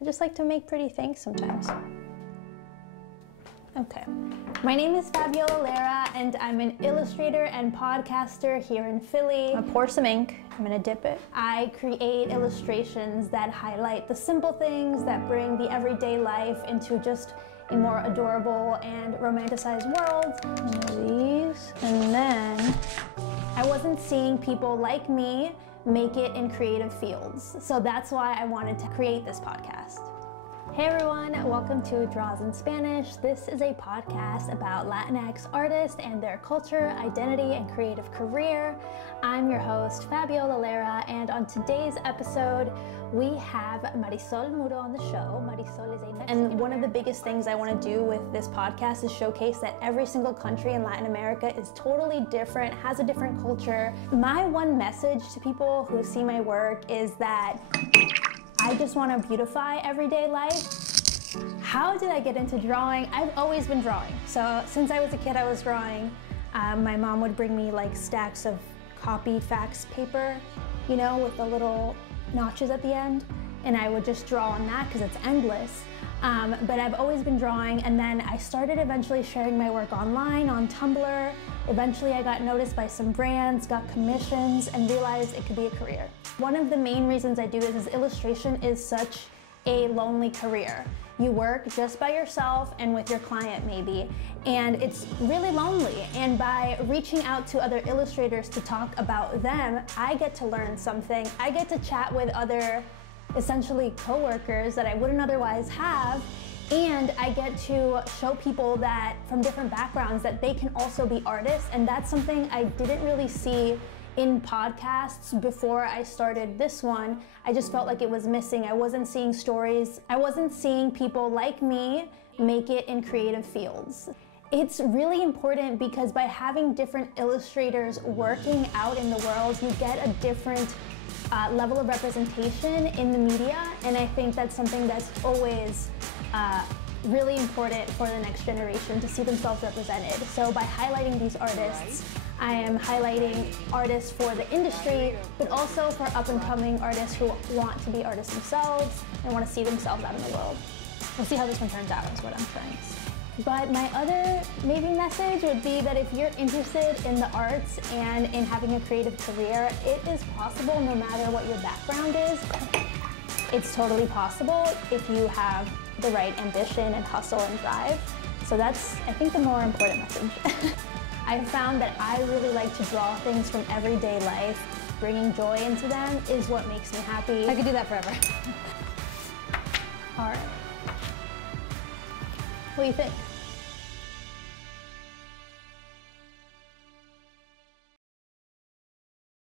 I just like to make pretty things sometimes. Okay, my name is Fabiola Lara and I'm an illustrator and podcaster here in Philly. I'm gonna pour some ink, I'm gonna dip it. I create illustrations that highlight the simple things that bring the everyday life into just a more adorable and romanticized world. These, and then I wasn't seeing people like me make it in creative fields. So that's why I wanted to create this podcast. Hey everyone, welcome to Draws in Spanish. This is a podcast about Latinx artists and their culture, identity, and creative career. I'm your host, Fabiola Lara, and on today's episode, we have Marisol Muro on the show. Marisol is a Mexican. And one of the biggest things I want to do with this podcast is showcase that every single country in Latin America is totally different, has a different culture. My one message to people who see my work is that I just want to beautify everyday life. How did I get into drawing? I've always been drawing. So since I was a kid, I was drawing. My mom would bring me like stacks of copy fax paper, you know, with the little notches at the end. And I would just draw on that because it's endless. But I've always been drawing, and then I started eventually sharing my work online on Tumblr. Eventually I got noticed by some brands, got commissions, and realized it could be a career. One of the main reasons I do this is illustration is such a lonely career. You work just by yourself and with your client maybe, and it's really lonely. And by reaching out to other illustrators to talk about them, I get to learn something. I get to chat with other essentially co-workers that I wouldn't otherwise have, and I get to show people that from different backgrounds that they can also be artists, and that's something I didn't really see in podcasts before I started this one. I just felt like it was missing. I wasn't seeing stories. I wasn't seeing people like me make it in creative fields. It's really important because by having different illustrators working out in the world, you get a different level of representation in the media, and I think that's something that's always really important for the next generation to see themselves represented. So by highlighting these artists, I am highlighting artists for the industry, but also for up-and-coming artists who want to be artists themselves and want to see themselves out in the world. We'll see how this one turns out is what I'm trying to say. But my other maybe message would be that if you're interested in the arts and in having a creative career, it is possible no matter what your background is. It's totally possible if you have the right ambition and hustle and drive. So that's, I think, the more important message. I've found that I really like to draw things from everyday life. Bringing joy into them is what makes me happy. I could do that forever. All right. What do you think?